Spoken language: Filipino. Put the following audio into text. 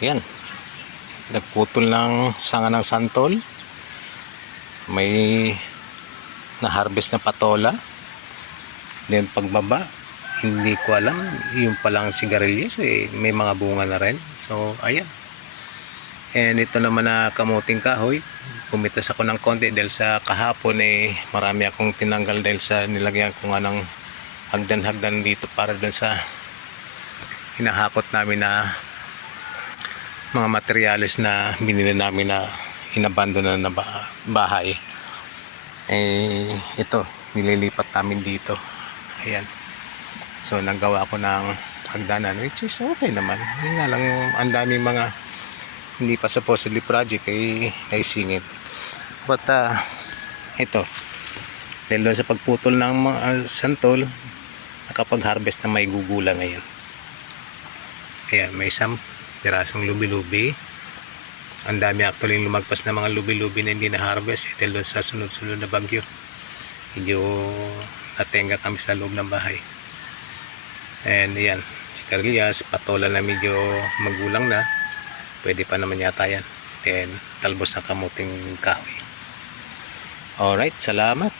Yan. Nagputol ng sanga ng santol. May na-harvest na patola. Then pagbaba, hindi ko alam. Yung palang sigarilyas, eh, may mga bunga na rin. So, ayan. And ito naman na kamuting kahoy. Pumitas ako ng konti dahil sa kahapon eh marami akong tinanggal dahil sa nilagyan ko nga ng hagdan-hagdan dito para dun sa hinahakot namin na mga materyales na binili namin na inabandon na na ba- bahay. Eh, ito, nililipat namin dito. Ayan. So, nagawa ko ng hagdanan, which is okay naman. Yun nga lang, ang daming mga hindi pa supposedly project ay naisingit. But, ah, ito, dahil doon sa pagputol ng mga santol, nakapag-harvest na may gugula ngayon. Ayan, may isang pirasong lubi-lubi. Ang dami actually lumagpas na mga lubi-lubi na hindi na-harvest eh, dahil sa sunod-sunod na bagyo. Medyo natenga kami sa loob ng bahay. And yan, sigarilyas, patola na medyo magulang na. Pwede pa naman yata yan. Then, talbos ng kamuting kahoy. Alright, salamat.